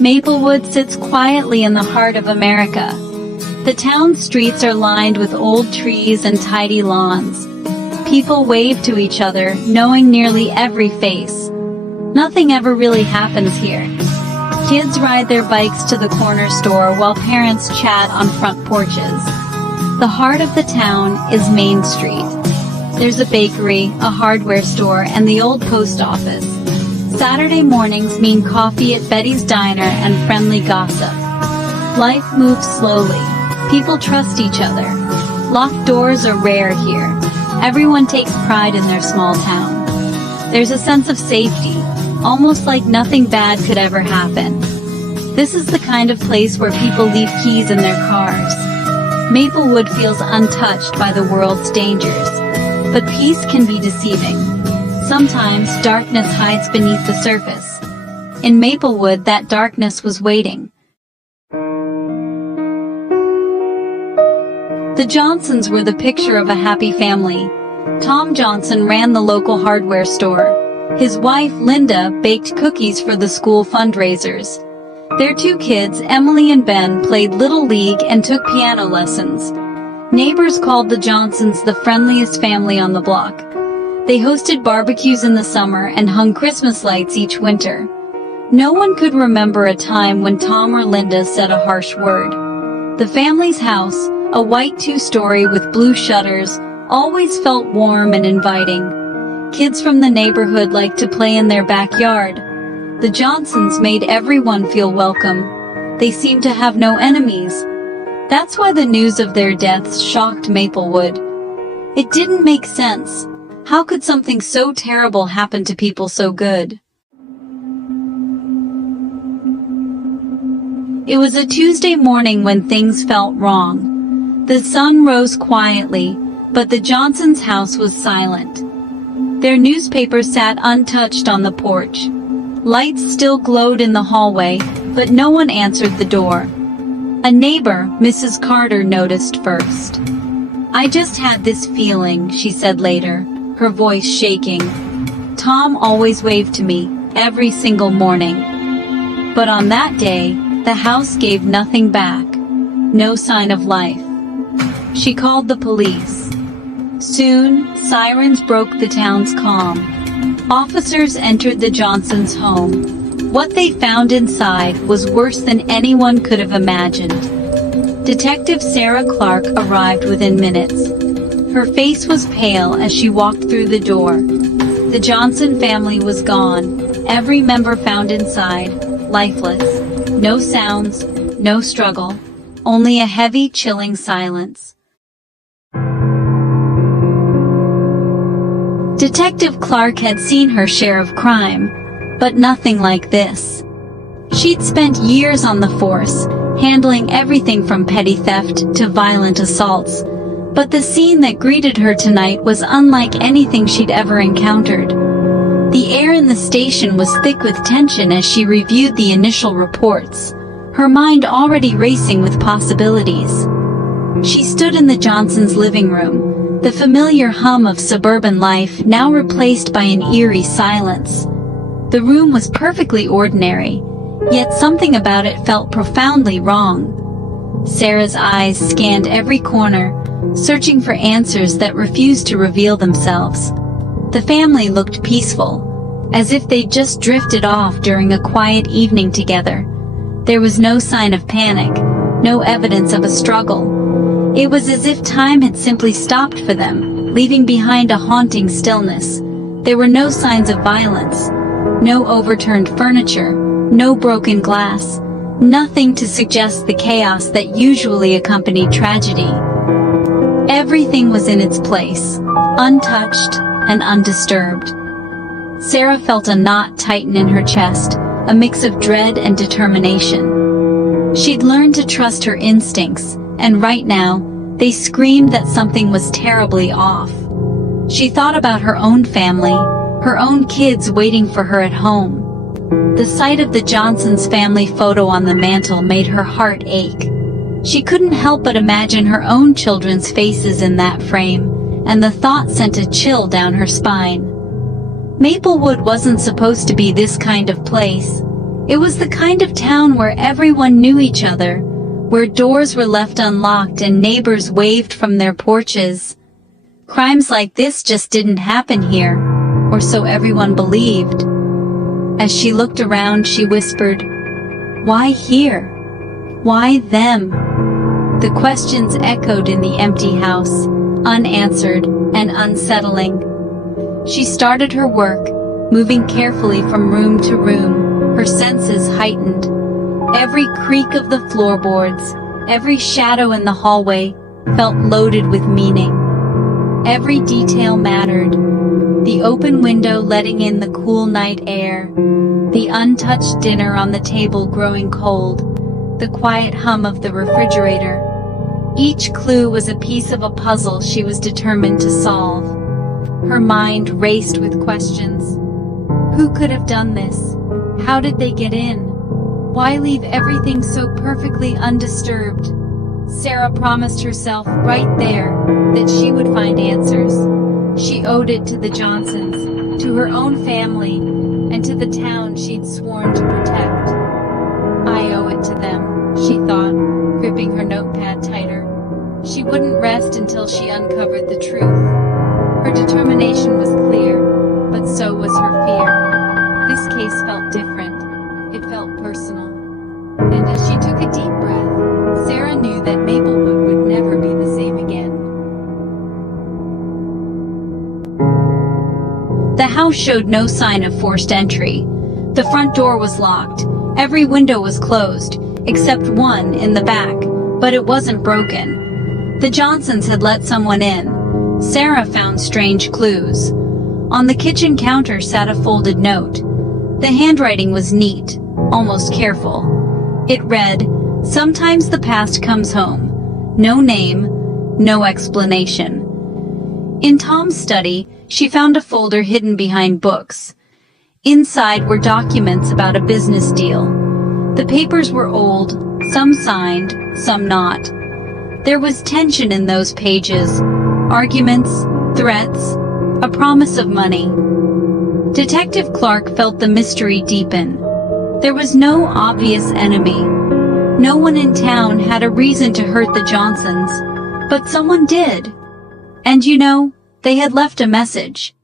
Maplewood sits quietly in the heart of America. The town's streets are lined with old trees and tidy lawns. People wave to each other, knowing nearly every face. Nothing ever really happens here. Kids ride their bikes to the corner store while parents chat on front porches. The heart of the town is Main Street. There's a bakery, a hardware store, and the old post office. Saturday mornings mean coffee at Betty's Diner and friendly gossip. Life moves slowly. People trust each other. Locked doors are rare here. Everyone takes pride in their small town. There's a sense of safety, almost like nothing bad could ever happen. This is the kind of place where people leave keys in their cars. Maplewood feels untouched by the world's dangers, but peace can be deceiving. Sometimes darkness hides beneath the surface. In Maplewood, that darkness was waiting. The Johnsons were the picture of a happy family. Tom Johnson ran the local hardware store. His wife, Linda, baked cookies for the school fundraisers. Their two kids, Emily and Ben, played Little League and took piano lessons. Neighbors called the Johnsons the friendliest family on the block. They hosted barbecues in the summer and hung Christmas lights each winter. No one could remember a time when Tom or Linda said a harsh word. The family's house, a white two-story with blue shutters, always felt warm and inviting. Kids from the neighborhood liked to play in their backyard. The Johnsons made everyone feel welcome. They seemed to have no enemies. That's why the news of their deaths shocked Maplewood. It didn't make sense. How could something so terrible happen to people so good? It was a Tuesday morning when things felt wrong. The sun rose quietly, but the Johnsons' house was silent. Their newspaper sat untouched on the porch. Lights still glowed in the hallway, but no one answered the door. A neighbor, Mrs. Carter, noticed first. "I just had this feeling," she said later, her voice shaking. "Tom always waved to me, every single morning." But on that day, the house gave nothing back. No sign of life. She called the police. Soon, sirens broke the town's calm. Officers entered the Johnsons' home. What they found inside was worse than anyone could have imagined. Detective Sarah Clark arrived within minutes. Her face was pale as she walked through the door. The Johnson family was gone, every member found inside, lifeless. No sounds, no struggle, only a heavy, chilling silence. Detective Clark had seen her share of crime, but nothing like this. She'd spent years on the force, handling everything from petty theft to violent assaults, but the scene that greeted her tonight was unlike anything she'd ever encountered. The air in the station was thick with tension as she reviewed the initial reports, her mind already racing with possibilities. She stood in the Johnsons' living room, the familiar hum of suburban life now replaced by an eerie silence. The room was perfectly ordinary, yet something about it felt profoundly wrong. Sarah's eyes scanned every corner, searching for answers that refused to reveal themselves. The family looked peaceful, as if they'd just drifted off during a quiet evening together. There was no sign of panic, no evidence of a struggle. It was as if time had simply stopped for them, leaving behind a haunting stillness. There were no signs of violence, no overturned furniture, no broken glass, nothing to suggest the chaos that usually accompanied tragedy. Everything was in its place, untouched and undisturbed. Sarah felt a knot tighten in her chest, a mix of dread and determination. She'd learned to trust her instincts, and right now, they screamed that something was terribly off. She thought about her own family, her own kids waiting for her at home. The sight of the Johnsons' family photo on the mantel made her heart ache. She couldn't help but imagine her own children's faces in that frame, and the thought sent a chill down her spine. Maplewood wasn't supposed to be this kind of place. It was the kind of town where everyone knew each other, where doors were left unlocked and neighbors waved from their porches. Crimes like this just didn't happen here, or so everyone believed. As she looked around, she whispered, "Why here? Why them?" The questions echoed in the empty house, unanswered and unsettling. She started her work, moving carefully from room to room, her senses heightened. Every creak of the floorboards, every shadow in the hallway felt loaded with meaning. Every detail mattered. The open window letting in the cool night air, the untouched dinner on the table growing cold, the quiet hum of the refrigerator. Each clue was a piece of a puzzle she was determined to solve. Her mind raced with questions. Who could have done this? How did they get in? Why leave everything so perfectly undisturbed? Sarah promised herself right there that she would find answers. She owed it to the Johnsons, to her own family, and to the town she'd sworn to protect. I owe it to them, she thought, gripping her notepad tighter. She wouldn't rest until she uncovered the truth. Her determination was clear, but so was her fear. This case felt different. It felt personal. And as she took a deep breath, Sarah knew that Maplewood would never be the same again. The house showed no sign of forced entry. The front door was locked. Every window was closed, except one in the back, but it wasn't broken. The Johnsons had let someone in. Sarah found strange clues. On the kitchen counter sat a folded note. The handwriting was neat, almost careful. It read, "Sometimes the past comes home. No name, no explanation." In Tom's study, she found a folder hidden behind books. Inside were documents about a business deal. The papers were old, some signed, some not. There was tension in those pages, arguments, threats, a promise of money. Detective Clark felt the mystery deepen. There was no obvious enemy. No one in town had a reason to hurt the Johnsons, but someone did. And you know, they had left a message.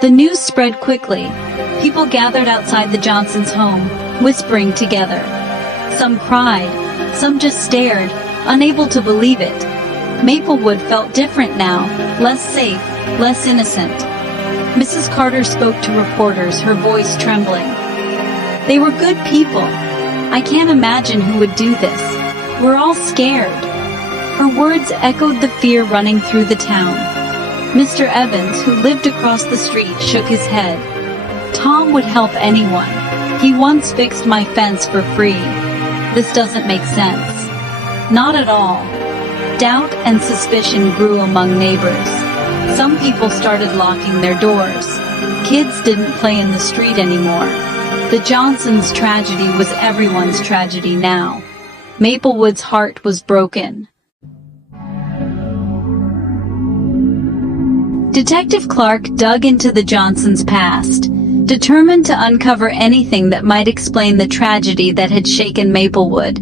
The news spread quickly. People gathered outside the Johnsons' home, whispering together. Some cried, some just stared, unable to believe it. Maplewood felt different now, less safe, less innocent. Mrs. Carter spoke to reporters, her voice trembling. "They were good people. I can't imagine who would do this. We're all scared." Her words echoed the fear running through the town. Mr. Evans, who lived across the street, shook his head. "Tom would help anyone. He once fixed my fence for free. This doesn't make sense." Not at all. Doubt and suspicion grew among neighbors. Some people started locking their doors. Kids didn't play in the street anymore. The Johnsons' tragedy was everyone's tragedy now. Maplewood's heart was broken. Detective Clark dug into the Johnsons' past, determined to uncover anything that might explain the tragedy that had shaken Maplewood.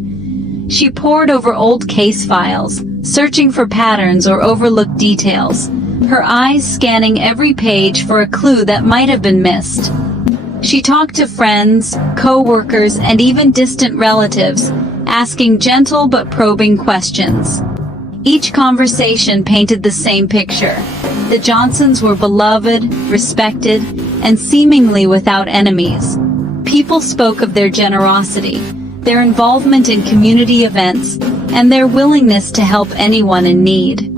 She pored over old case files, searching for patterns or overlooked details, her eyes scanning every page for a clue that might have been missed. She talked to friends, co-workers, and even distant relatives, asking gentle but probing questions. Each conversation painted the same picture. The Johnsons were beloved, respected, and seemingly without enemies. People spoke of their generosity, their involvement in community events, and their willingness to help anyone in need.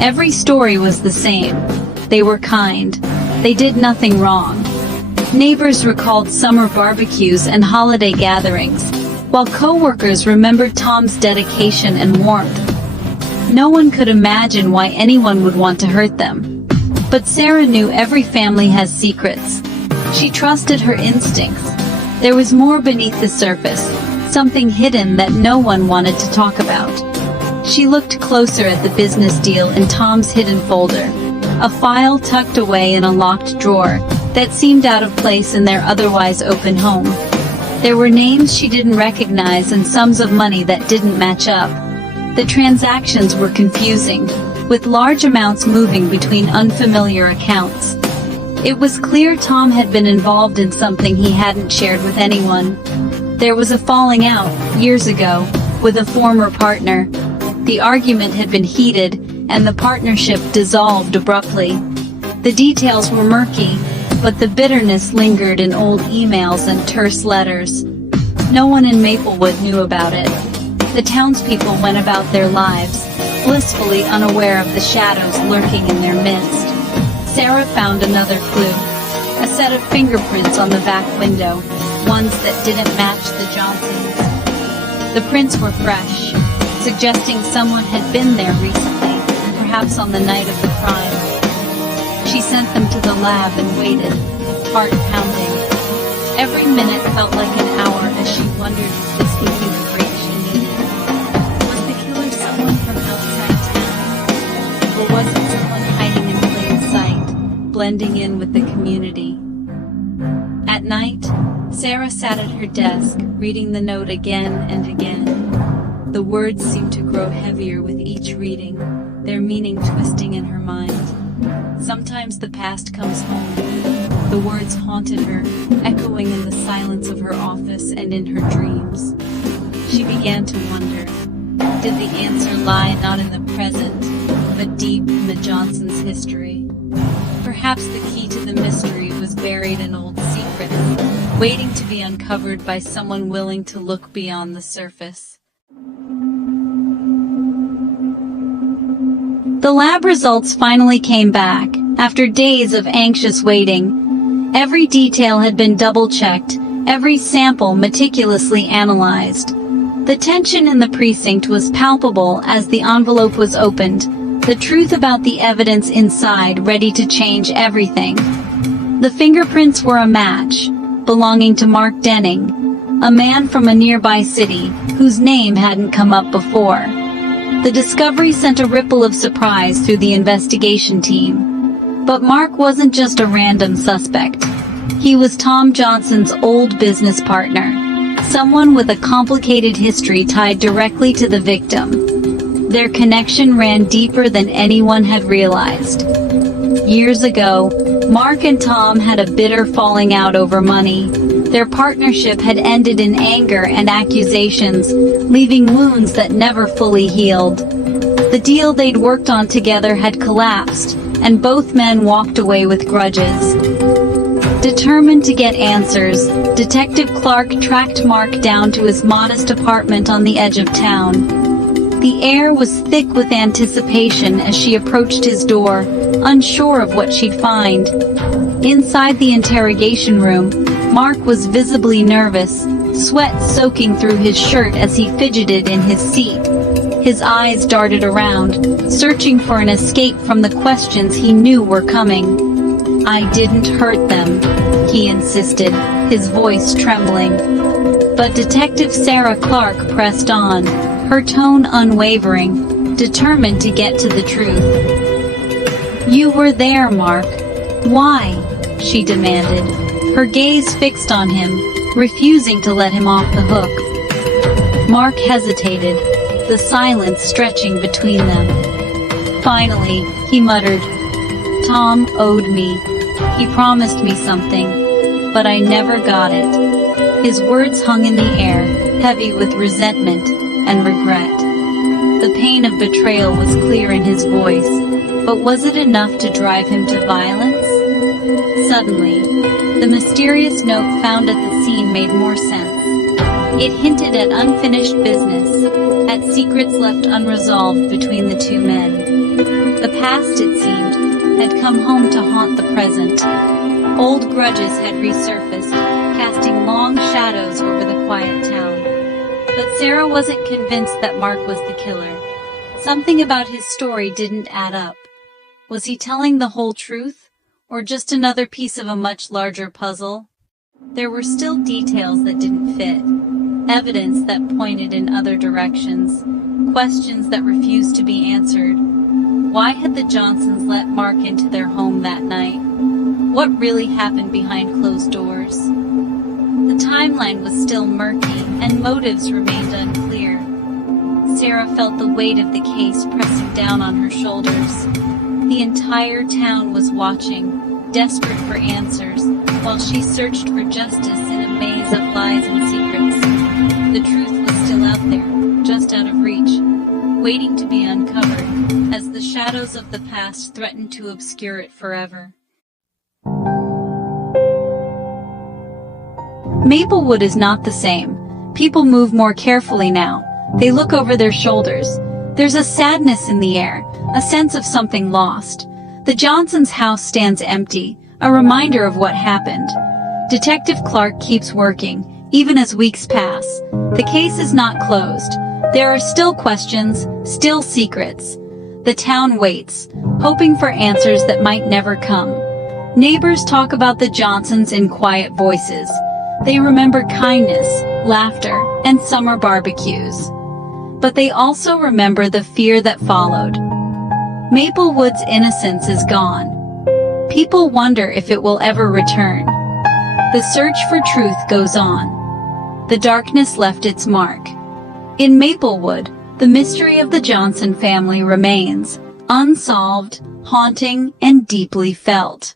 Every story was the same. They were kind. They did nothing wrong. Neighbors recalled summer barbecues and holiday gatherings, while co-workers remembered Tom's dedication and warmth. No one could imagine why anyone would want to hurt them. But Sarah knew every family has secrets. She trusted her instincts. There was more beneath the surface, something hidden that no one wanted to talk about. She looked closer at the business deal in Tom's hidden folder, a file tucked away in a locked drawer, that seemed out of place in their otherwise open home. There were names she didn't recognize and sums of money that didn't match up. The transactions were confusing, with large amounts moving between unfamiliar accounts. It was clear Tom had been involved in something he hadn't shared with anyone. There was a falling out, years ago, with a former partner. The argument had been heated, and the partnership dissolved abruptly. The details were murky, but the bitterness lingered in old emails and terse letters. No one in Maplewood knew about it. The townspeople went about their lives, blissfully unaware of the shadows lurking in their midst. Sarah found another clue. A set of fingerprints on the back window, ones that didn't match the Johnsons. The prints were fresh, suggesting someone had been there recently, perhaps on the night of the crime. She sent them to the lab and waited, heart pounding. Every minute felt like an hour as she wondered if this would be the break she needed. Was the killer someone from outside town? Or was it someone hiding in plain sight, blending in with the community? At night, Sarah sat at her desk, reading the note again and again. The words seemed to grow heavier with each reading, their meaning twisting in her mind. Sometimes the past comes home. The words haunted her, echoing in the silence of her office and in her dreams. She began to wonder, did the answer lie not in the present, but deep in the Johnsons' history? Perhaps the key to the mystery was buried in old secrets, waiting to be uncovered by someone willing to look beyond the surface. The lab results finally came back, after days of anxious waiting. Every detail had been double-checked, every sample meticulously analyzed. The tension in the precinct was palpable as the envelope was opened, the truth about the evidence inside ready to change everything. The fingerprints were a match, belonging to Mark Denning, a man from a nearby city, whose name hadn't come up before. The discovery sent a ripple of surprise through the investigation team. But Mark wasn't just a random suspect. He was Tom Johnson's old business partner, someone with a complicated history tied directly to the victim. Their connection ran deeper than anyone had realized. Years ago, Mark and Tom had a bitter falling out over money. Their partnership had ended in anger and accusations, leaving wounds that never fully healed. The deal they'd worked on together had collapsed, and both men walked away with grudges. Determined to get answers, Detective Clark tracked Mark down to his modest apartment on the edge of town. The air was thick with anticipation as she approached his door, unsure of what she'd find. Inside the interrogation room, Mark was visibly nervous, sweat soaking through his shirt as he fidgeted in his seat. His eyes darted around, searching for an escape from the questions he knew were coming. "I didn't hurt them," he insisted, his voice trembling. But Detective Sarah Clark pressed on, her tone unwavering, determined to get to the truth. "You were there, Mark. Why?" she demanded, her gaze fixed on him, refusing to let him off the hook. Mark hesitated, the silence stretching between them. Finally, he muttered, "Tom owed me. He promised me something, but I never got it." His words hung in the air, heavy with resentment and regret. The pain of betrayal was clear in his voice, but was it enough to drive him to violence? Suddenly, the mysterious note found at the scene made more sense. It hinted at unfinished business, at secrets left unresolved between the two men. The past, it seemed, had come home to haunt the present. Old grudges had resurfaced, casting long shadows over the quiet town. But Sarah wasn't convinced that Mark was the killer. Something about his story didn't add up. Was he telling the whole truth, or just another piece of a much larger puzzle? There were still details that didn't fit, evidence that pointed in other directions, questions that refused to be answered. Why had the Johnsons let Mark into their home that night? What really happened behind closed doors? The timeline was still murky, and motives remained unclear. Sarah felt the weight of the case pressing down on her shoulders. The entire town was watching, desperate for answers, while she searched for justice in a maze of lies and secrets. The truth was still out there, just out of reach, waiting to be uncovered, as the shadows of the past threatened to obscure it forever. Maplewood is not the same. People move more carefully now. They look over their shoulders. There's a sadness in the air, a sense of something lost. The Johnsons' house stands empty, a reminder of what happened. Detective Clark keeps working, even as weeks pass. The case is not closed. There are still questions, still secrets. The town waits, hoping for answers that might never come. Neighbors talk about the Johnsons in quiet voices. They remember kindness, laughter, and summer barbecues. But they also remember the fear that followed. Maplewood's innocence is gone. People wonder if it will ever return. The search for truth goes on. The darkness left its mark. In Maplewood, the mystery of the Johnson family remains, unsolved, haunting, and deeply felt.